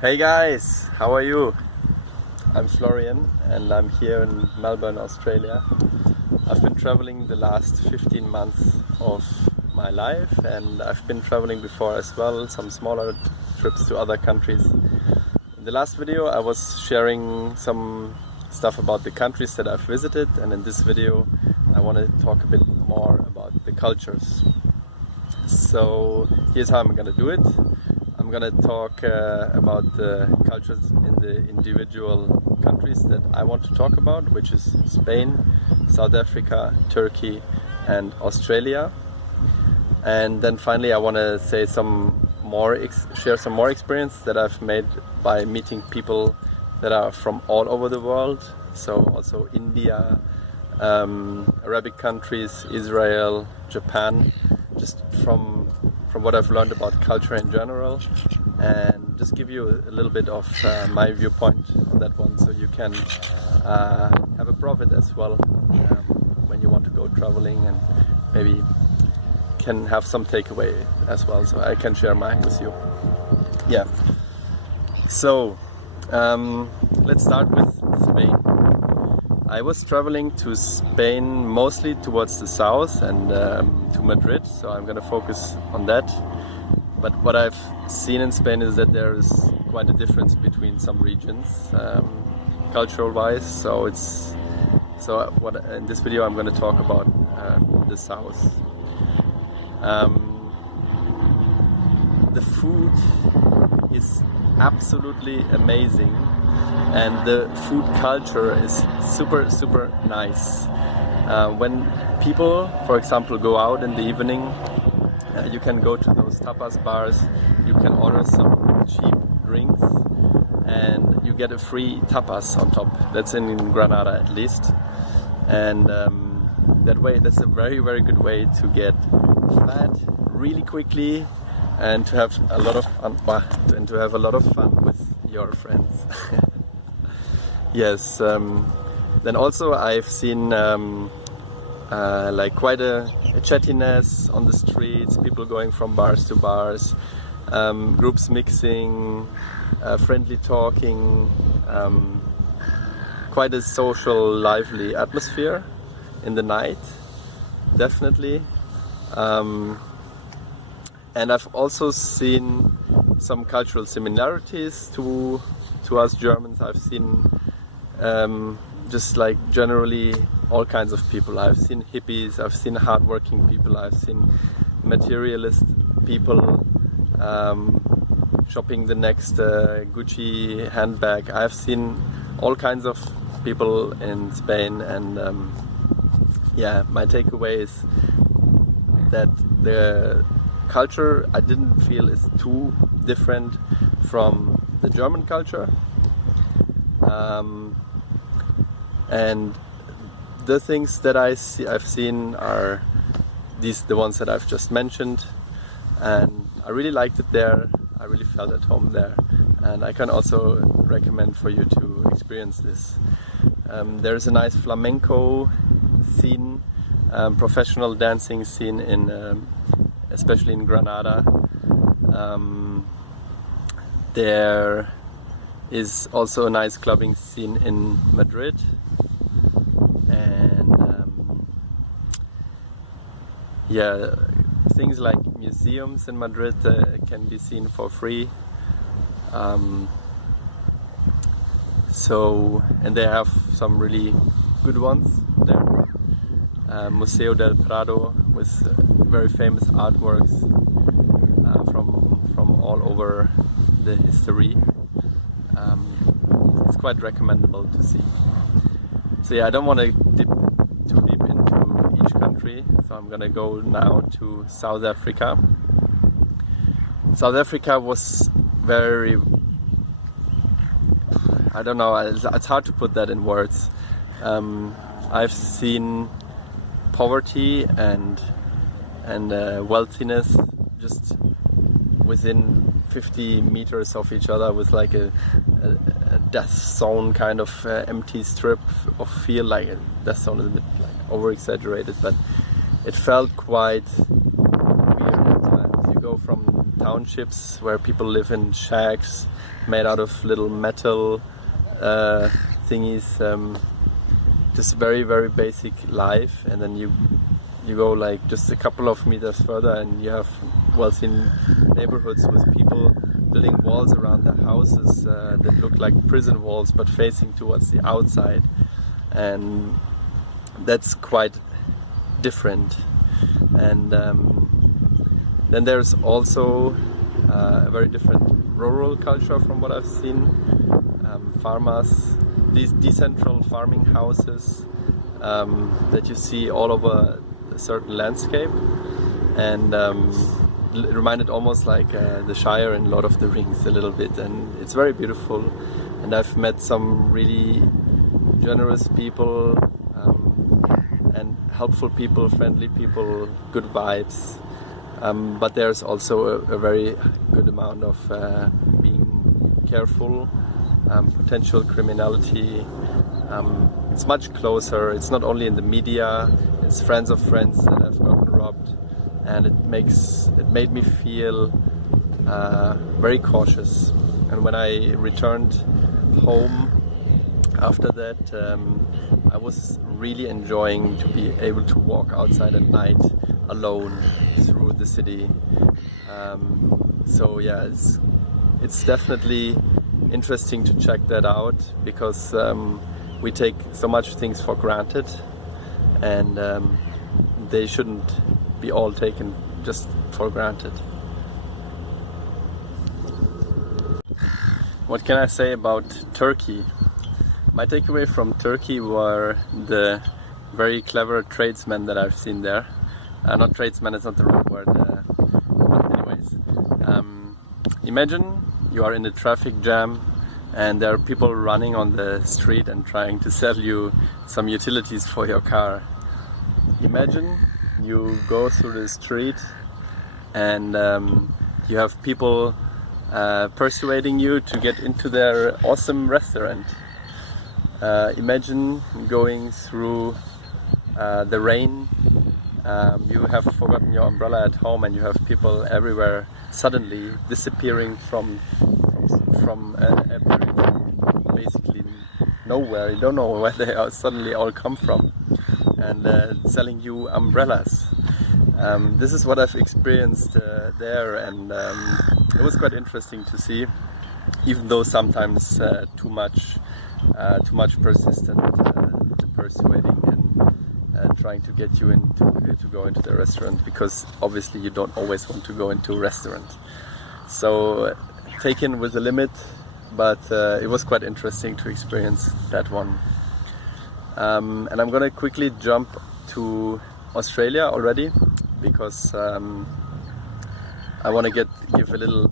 Hey guys, how are you? I'm Florian and I'm here in Melbourne, Australia. I've been traveling the last 15 months of my life, and I've been traveling before as well, some smaller trips to other countries. In the last video I was sharing some stuff about the countries that I've visited, and in this video I want to talk a bit more about the cultures. So here's how I'm gonna do it. I'm gonna talk about the cultures in the individual countries that I want to talk about, which is Spain, South Africa, Turkey and Australia. And then finally I want to say share some more experience that I've made by meeting people that are from all over the world. So also India, Arabic countries, Israel, Japan, just from what I've learned about culture in general, and just give you a little bit of my viewpoint on that one, so you can have a profit as well when you want to go traveling, and maybe can have some takeaway as well, so I can share mine with you. Yeah. So let's start with Spain. I was traveling to Spain mostly towards the south and to Madrid, so I'm gonna focus on that. But what I've seen in Spain is that there is quite a difference between some regions, cultural-wise. So in this video I'm gonna talk about the south. The food is absolutely amazing, and the food culture is super nice. When people, for example, go out in the evening, you can go to those tapas bars, you can order some cheap drinks and you get a free tapas on top. That's in Granada at least. And that's a very good way to get fat really quickly and to have a lot of fun with your friends. Yes. Then also I've seen like quite a chattiness on the streets, people going from bars to bars, groups mixing, friendly talking, quite a social, lively atmosphere in the night, definitely. And I've also seen some cultural similarities to us Germans. I've seen just like generally all kinds of people. I've seen hippies, I've seen hardworking people, I've seen materialist people shopping the next Gucci handbag. I've seen all kinds of people in Spain, and yeah, my takeaway is that the culture I didn't feel is too different from the German culture. And the things that I've seen are the ones that I've just mentioned, and I really liked it there. I really felt at home there, and I can also recommend for you to experience this. There's a nice flamenco scene, professional dancing scene especially in Granada. There is also a nice clubbing scene in Madrid, and yeah, things like museums in Madrid can be seen for free. And they have some really good ones there. Museo del Prado with very famous artworks from all over the history. It's quite recommendable to see. So yeah, I don't want to dip too deep into each country, so I'm gonna go now to South Africa. South Africa was very, I don't know, it's hard to put that in words. I've seen poverty and wealthiness just within 50 meters of each other, with like a death zone kind of empty strip of feel. Like a death zone is a bit like over exaggerated, but it felt quite weird at times. You go from town townships where people live in shacks made out of little metal thingies. Just very, very basic life, and then you go like just a couple of meters further and you have well-seen neighborhoods with people building walls around their houses that look like prison walls but facing towards the outside, and that's quite different. And then there's also a very different rural culture from what I've seen. Farmers, these decentral farming houses that you see all over a certain landscape, and it reminded almost like the Shire in Lord of the Rings a little bit, and it's very beautiful. And I've met some really generous people and helpful people, friendly people, good vibes. But there's also a very good amount of being careful, potential criminality. It's much closer. It's not only in the media, it's friends of friends that have gotten robbed, and it made me feel very cautious. And when I returned home after that, I was really enjoying to be able to walk outside at night alone through the city. So yeah, it's definitely interesting to check that out, because we take so much things for granted, and they shouldn't be all taken just for granted. What can I say about Turkey? My takeaway from Turkey were the very clever tradesmen that I've seen there. Not tradesmen, it's not the right word. But anyways, imagine you are in a traffic jam and there are people running on the street and trying to sell you some utilities for your car. Imagine you go through the street and you have people persuading you to get into their awesome restaurant. Imagine going through the rain. You have forgotten your umbrella at home and you have people everywhere suddenly disappearing from basically nowhere. You don't know where they are suddenly all come from, and selling you umbrellas. This is what I've experienced there, and it was quite interesting to see, even though sometimes too much persistent persuading and trying to get you to go into the restaurant, because obviously you don't always want to go into a restaurant. So taken with a limit, but it was quite interesting to experience that one. And I'm gonna quickly jump to Australia already, because I want to give a little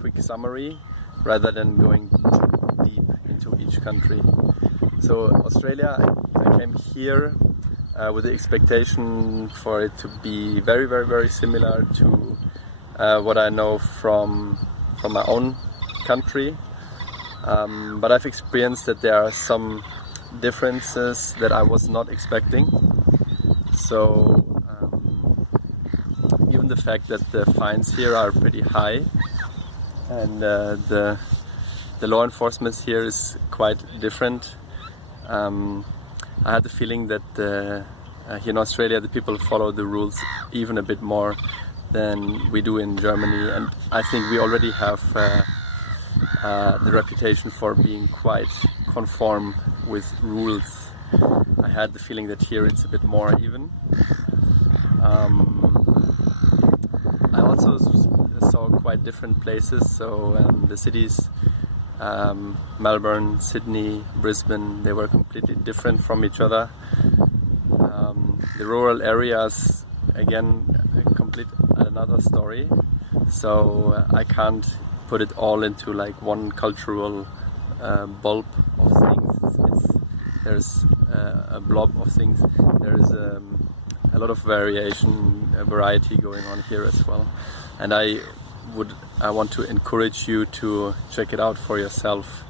quick summary rather than going too deep into each country. So Australia, I came here with the expectation for it to be very, very, very similar to what I know from my own country, but I've experienced that there are some differences that I was not expecting. So even the fact that the fines here are pretty high, and the law enforcement here is quite different. I had the feeling that here in Australia the people follow the rules even a bit more than we do in Germany, and I think we already have the reputation for being quite conform with rules. I had the feeling that here it's a bit more even. I also saw quite different places, so the cities, Melbourne, Sydney, Brisbane, they were completely different from each other. The rural areas, again, another story, so I can't put it all into like one cultural bulb of things. There's a blob of things. There's a lot of variety going on here as well, and I want to encourage you to check it out for yourself.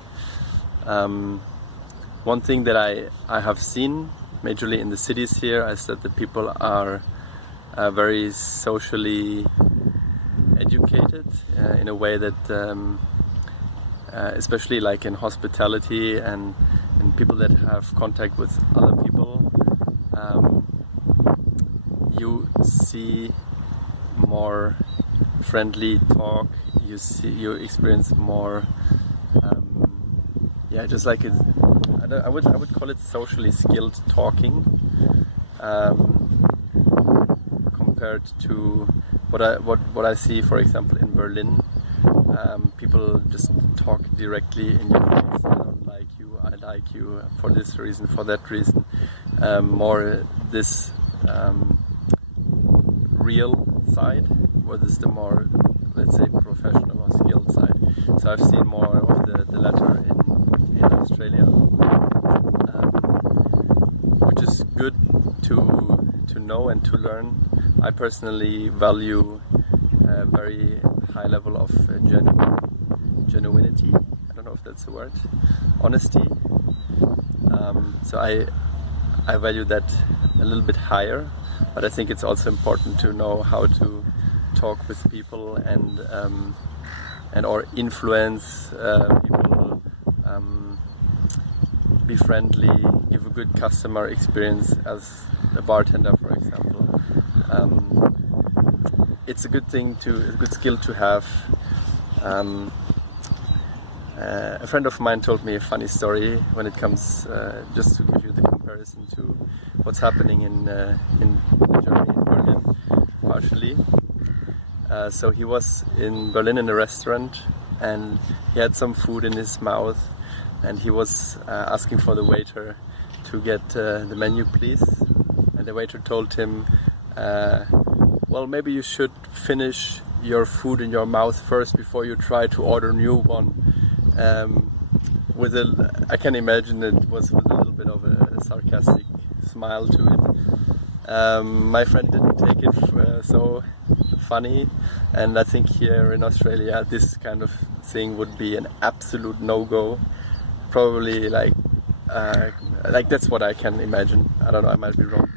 One thing that I have seen majorly in the cities here is that the people are very socially educated in a way that especially like in hospitality and people that have contact with other people, you see more friendly talk, you experience more just like it's, I would call it socially skilled talking, compared to what I see, for example, in Berlin. People just talk directly in your face. I don't like you, I like you for this reason, for that reason. More this real side, or this the more, let's say, professional or skilled side. So I've seen more of the latter in Australia, which is good to know and to learn. I personally value a very high level of genuinity. I don't know if that's the word. Honesty. So I value that a little bit higher, but I think it's also important to know how to talk with people and or influence people, be friendly, give a good customer experience as a bartender, for example. It's a good skill to have. A friend of mine told me a funny story when it comes, just to give you the comparison to what's happening in Germany, in Berlin, partially. So he was in Berlin in a restaurant and he had some food in his mouth and he was asking for the waiter to get the menu, please. And the waiter told him, well, maybe you should finish your food in your mouth first before you try to order a new one. I can imagine it was with a little bit of a sarcastic smile to it. My friend didn't take it so funny, and I think here in Australia this kind of thing would be an absolute no-go. Probably like that's what I can imagine. I don't know, I might be wrong.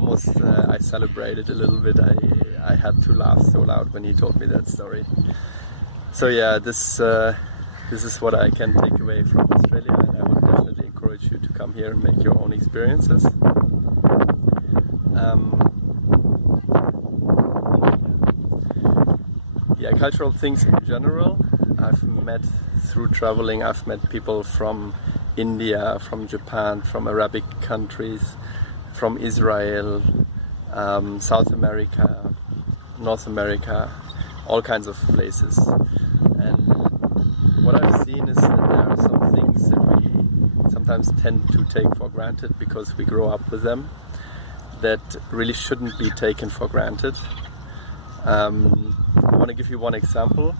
Whilst I celebrated a little bit. I had to laugh so loud when he told me that story. So yeah, this is what I can take away from Australia, and I would definitely encourage you to come here and make your own experiences. Cultural things in general. Through traveling, I've met people from India, from Japan, from Arabic countries, from Israel, South America, North America, all kinds of places. And what I've seen is that there are some things that we sometimes tend to take for granted because we grow up with them, that really shouldn't be taken for granted. I want to give you one example.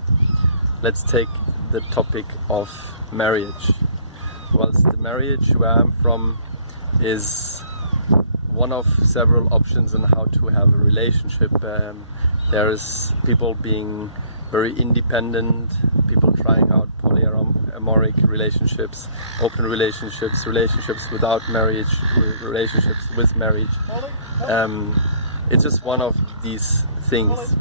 Let's take the topic of marriage. Whilst the marriage where I'm from is one of several options on how to have a relationship, there's people being very independent, people trying out polyamoric relationships, open relationships, relationships without marriage, relationships with marriage. It's just one of these things.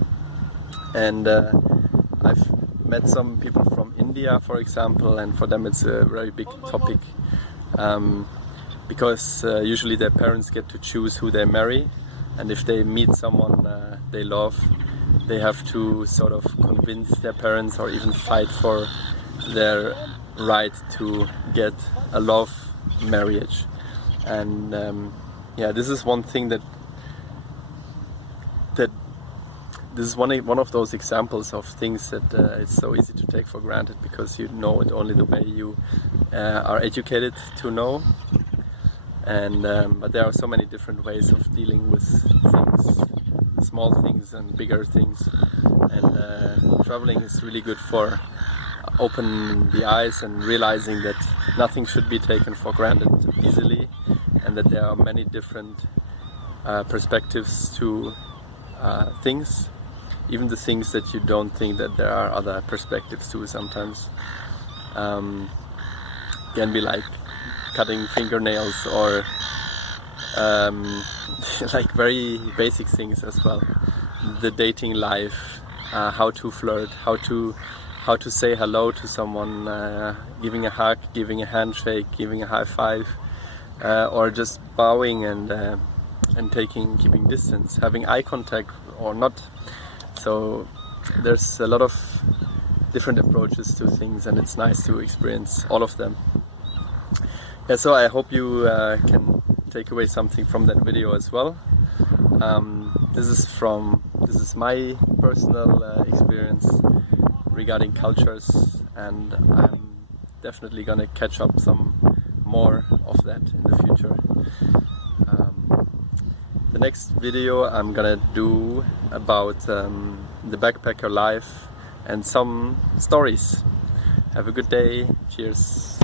And I've met some people from India, for example, and for them it's a very big topic, because usually their parents get to choose who they marry, and if they meet someone they love, they have to sort of convince their parents or even fight for their right to get a love marriage. And this is one thing that this is one of those examples of things that it's so easy to take for granted because you know it only the way you are educated to know. And but there are so many different ways of dealing with things, small things and bigger things. And traveling is really good for opening the eyes and realizing that nothing should be taken for granted easily, and that there are many different perspectives to things. Even the things that you don't think that there are other perspectives to sometimes can be like cutting fingernails or like very basic things as well. The dating life, how to flirt, how to say hello to someone, giving a hug, giving a handshake, giving a high five, or just bowing and keeping distance, having eye contact or not. So there's a lot of different approaches to things, and it's nice to experience all of them. Yeah, so I hope you can take away something from that video as well. This is my personal experience regarding cultures, and I'm definitely gonna catch up some more of that in the future. The next video I'm gonna do about the backpacker life and some stories. Have a good day. Cheers.